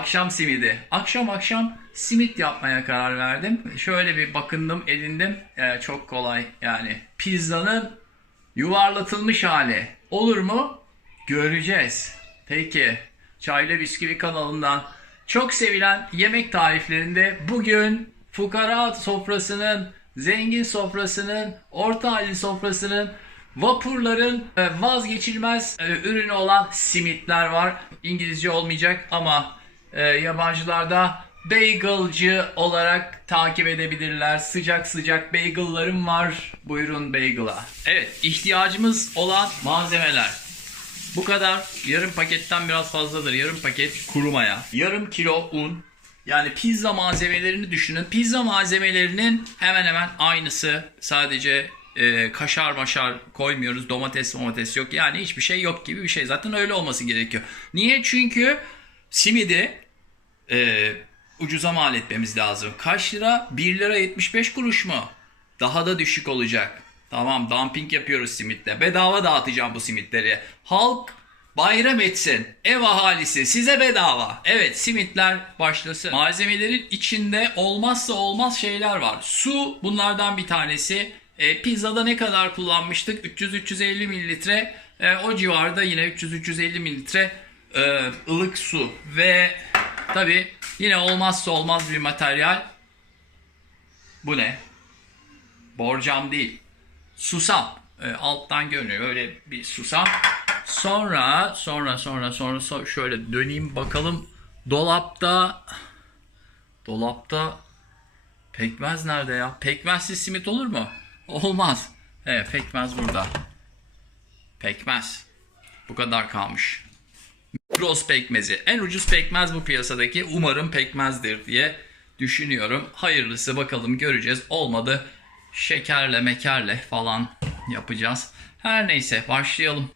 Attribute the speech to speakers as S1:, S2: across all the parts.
S1: akşam simidi. Akşam akşam simit yapmaya karar verdim. Şöyle bir bakındım, edindim. Ee, çok kolay yani. Pizzanın yuvarlatılmış hali. Olur mu? Göreceğiz. Peki. Çayla Bisküvi kanalından çok sevilen yemek tariflerinde bugün fukara sofrasının, zengin sofrasının, orta halli sofrasının, vapurların e, vazgeçilmez e, ürünü olan simitler var. İngilizce olmayacak ama e, yabancılarda bagelcı olarak takip edebilirler. Sıcak sıcak bagellarım var. Buyurun bagel'a. Evet, ihtiyacımız olan malzemeler. Bu kadar. Yarım paketten biraz fazladır. Yarım paket kuru maya. Yarım kilo un. Yani pizza malzemelerini düşünün. Pizza malzemelerinin hemen hemen aynısı. Sadece e, kaşar maşar koymuyoruz. Domates domates yok. Yani hiçbir şey yok gibi bir şey. Zaten öyle olması gerekiyor. Niye? Çünkü simidi e, ucuza mal etmemiz lazım. Kaç lira? 1 lira 75 kuruş mu? Daha da düşük olacak. Tamam dumping yapıyoruz simitle. Bedava dağıtacağım bu simitleri. Halk bayram etsin. Ev ahalisi size bedava. Evet simitler başlasın. Malzemelerin içinde olmazsa olmaz şeyler var. Su bunlardan bir tanesi. E, pizzada ne kadar kullanmıştık? 300-350 mililitre. E, o civarda yine 300-350 mililitre e, ılık su. Ve tabi yine olmazsa olmaz bir materyal. Bu ne? Borcam değil. Susam. E, alttan görünüyor. Öyle bir susam. Sonra sonra sonra sonra so- şöyle döneyim bakalım. Dolapta dolapta pekmez nerede ya? Pekmezsiz simit olur mu? Olmaz. Evet pekmez burada. Pekmez. Bu kadar kalmış. Mikros pekmezi. En ucuz pekmez bu piyasadaki. Umarım pekmezdir diye düşünüyorum. Hayırlısı bakalım göreceğiz. Olmadı şekerle mekerle falan yapacağız. Her neyse başlayalım.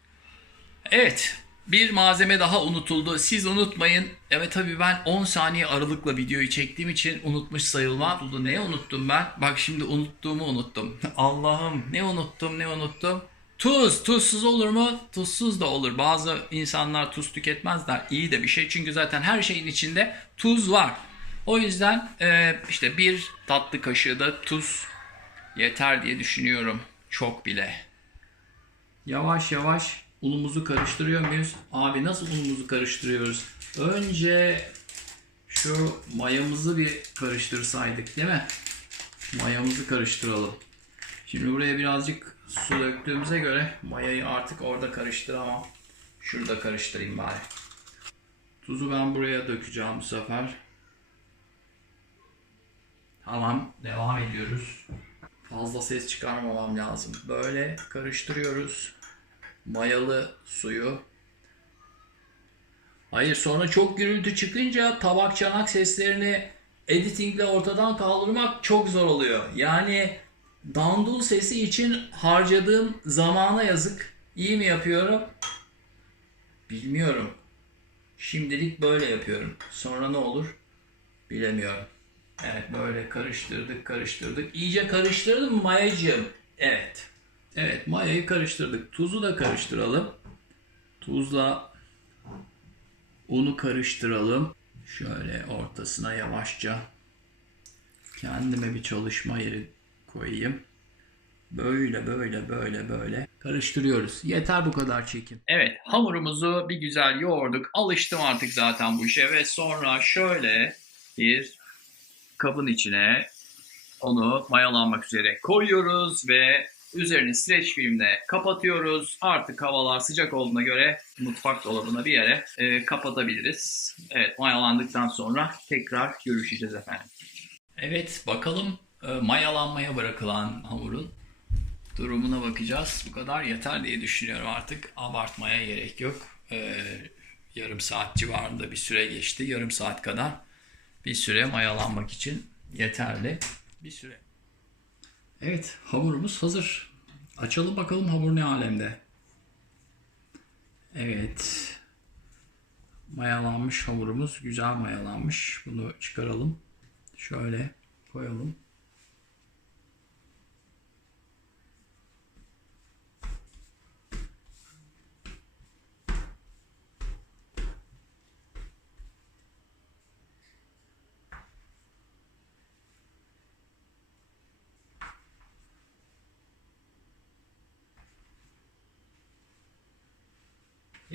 S1: Evet bir malzeme daha unutuldu. Siz unutmayın. Evet tabii ben 10 saniye aralıkla videoyu çektiğim için unutmuş sayılmam. Ne unuttum ben? Bak şimdi unuttuğumu unuttum. Allah'ım ne unuttum ne unuttum. Tuz. Tuzsuz olur mu? Tuzsuz da olur. Bazı insanlar tuz tüketmezler. İyi de bir şey. Çünkü zaten her şeyin içinde tuz var. O yüzden e, işte bir tatlı kaşığı da tuz yeter diye düşünüyorum. Çok bile. Yavaş yavaş unumuzu karıştırıyor muyuz? Abi nasıl unumuzu karıştırıyoruz? Önce şu mayamızı bir karıştırsaydık değil mi? Mayamızı karıştıralım. Şimdi buraya birazcık su döktüğümüze göre mayayı artık orada karıştıramam. Şurada karıştırayım bari. Tuzu ben buraya dökeceğim bu sefer. Tamam, devam ediyoruz. Fazla ses çıkarmamam lazım. Böyle karıştırıyoruz. Mayalı suyu. Hayır sonra çok gürültü çıkınca tabak çanak seslerini editingle ortadan kaldırmak çok zor oluyor. Yani dandul sesi için harcadığım zamana yazık. İyi mi yapıyorum? Bilmiyorum. Şimdilik böyle yapıyorum. Sonra ne olur? Bilemiyorum. Evet böyle karıştırdık karıştırdık. İyice karıştırdım mayacığım? Evet. Evet mayayı karıştırdık. Tuzu da karıştıralım. Tuzla unu karıştıralım. Şöyle ortasına yavaşça kendime bir çalışma yeri koyayım. Böyle böyle böyle böyle karıştırıyoruz. Yeter bu kadar çekim. Evet hamurumuzu bir güzel yoğurduk. Alıştım artık zaten bu işe ve sonra şöyle bir kabın içine onu mayalanmak üzere koyuyoruz ve üzerini streç filmle kapatıyoruz. Artık havalar sıcak olduğuna göre mutfak dolabına bir yere e, kapatabiliriz. Evet mayalandıktan sonra tekrar görüşeceğiz efendim. Evet bakalım mayalanmaya bırakılan hamurun durumuna bakacağız. Bu kadar yeter diye düşünüyorum artık. Abartmaya gerek yok. E, yarım saat civarında bir süre geçti. Yarım saat kadar bir süre mayalanmak için yeterli bir süre. Evet hamurumuz hazır. Açalım bakalım hamur ne alemde. Evet. Mayalanmış hamurumuz güzel mayalanmış. Bunu çıkaralım. Şöyle koyalım.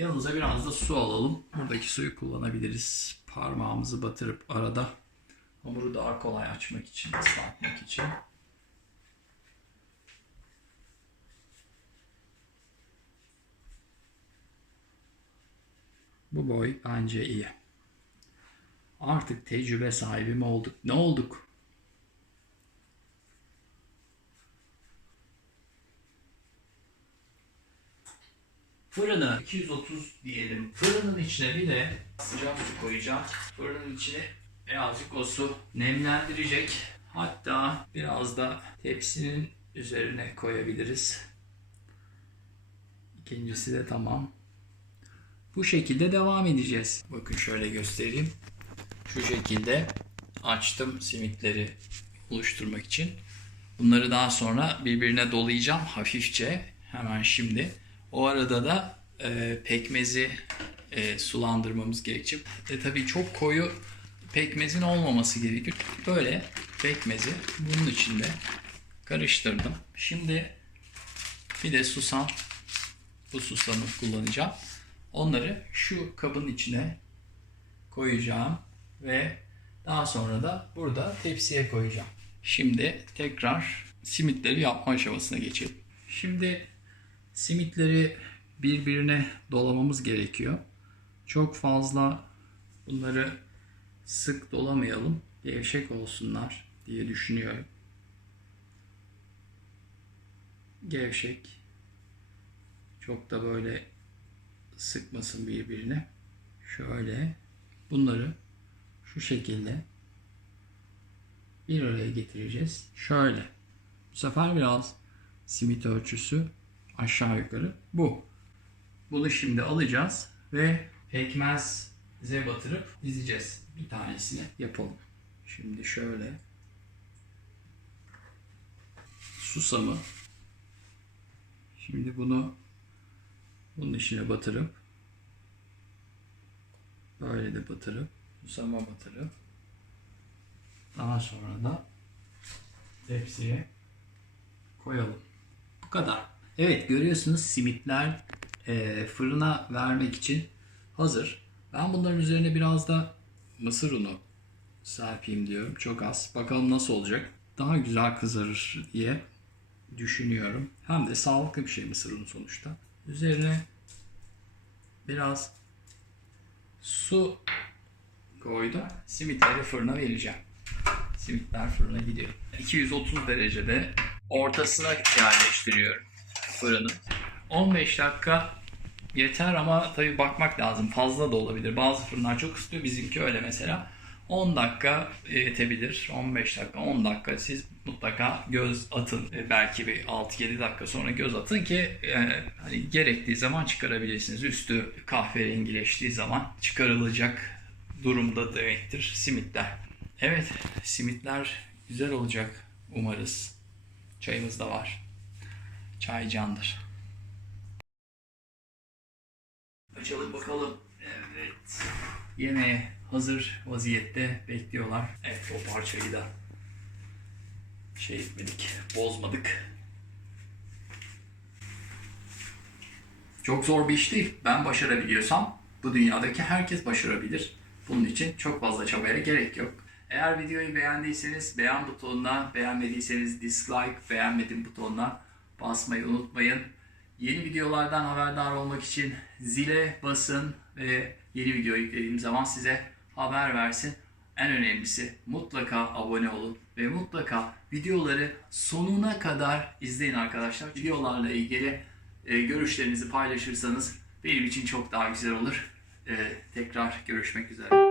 S1: Yanımıza biraz da su alalım. Buradaki suyu kullanabiliriz. Parmağımızı batırıp arada hamuru daha kolay açmak için, ıslatmak için. Bu boy bence iyi. Artık tecrübe sahibi mi olduk? Ne olduk? Fırını 230 diyelim. Fırının içine bir de sıcak su koyacağım. Fırının içine birazcık o su nemlendirecek. Hatta biraz da tepsinin üzerine koyabiliriz. İkincisi de tamam. Bu şekilde devam edeceğiz. Bakın şöyle göstereyim. Şu şekilde açtım simitleri oluşturmak için. Bunları daha sonra birbirine dolayacağım hafifçe. Hemen şimdi. O arada da e, pekmezi e, sulandırmamız gerekecek. E, tabii çok koyu pekmezin olmaması gerekir. Böyle pekmezi bunun içinde karıştırdım. Şimdi bir de susam. Bu susamı kullanacağım. Onları şu kabın içine koyacağım ve daha sonra da burada tepsiye koyacağım. Şimdi tekrar simitleri yapma aşamasına geçelim. Şimdi simitleri birbirine dolamamız gerekiyor. Çok fazla bunları sık dolamayalım. Gevşek olsunlar diye düşünüyorum. Gevşek. Çok da böyle sıkmasın birbirine. Şöyle bunları şu şekilde bir araya getireceğiz. Şöyle. Bu sefer biraz simit ölçüsü aşağı yukarı bu. Bunu şimdi alacağız ve pekmeze batırıp dizeceğiz. Bir tanesini yapalım. Şimdi şöyle susamı şimdi bunu bunun içine batırıp böyle de batırıp susama batırıp daha sonra da tepsiye koyalım. Bu kadar. Evet görüyorsunuz simitler e, fırına vermek için hazır. Ben bunların üzerine biraz da mısır unu serpeyim diyorum. Çok az. Bakalım nasıl olacak. Daha güzel kızarır diye düşünüyorum. Hem de sağlıklı bir şey mısır unu sonuçta. Üzerine biraz su koydum. Simitleri fırına vereceğim. Simitler fırına gidiyor. 230 derecede ortasına yerleştiriyorum fırının. 15 dakika yeter ama tabii bakmak lazım. Fazla da olabilir. Bazı fırınlar çok ısıtıyor. Bizimki öyle mesela. 10 dakika yetebilir. 15 dakika, 10 dakika siz mutlaka göz atın. E, Belki bir 6-7 dakika sonra göz atın ki e, hani gerektiği zaman çıkarabilirsiniz. Üstü kahverengileştiği zaman çıkarılacak durumda demektir simitler. Evet, simitler güzel olacak umarız. Çayımız da var. Çay candır. Açalım bakalım. Evet. Yemeğe hazır vaziyette bekliyorlar. Evet o parçayı da şey etmedik, bozmadık. Çok zor bir iş değil. Ben başarabiliyorsam bu dünyadaki herkes başarabilir. Bunun için çok fazla çabaya gerek yok. Eğer videoyu beğendiyseniz beğen butonuna, beğenmediyseniz dislike, beğenmedim butonuna basmayı unutmayın. Yeni videolardan haberdar olmak için zile basın ve yeni video yüklediğim zaman size haber versin. En önemlisi mutlaka abone olun ve mutlaka videoları sonuna kadar izleyin arkadaşlar. Videolarla ilgili e, görüşlerinizi paylaşırsanız benim için çok daha güzel olur. E, tekrar görüşmek üzere.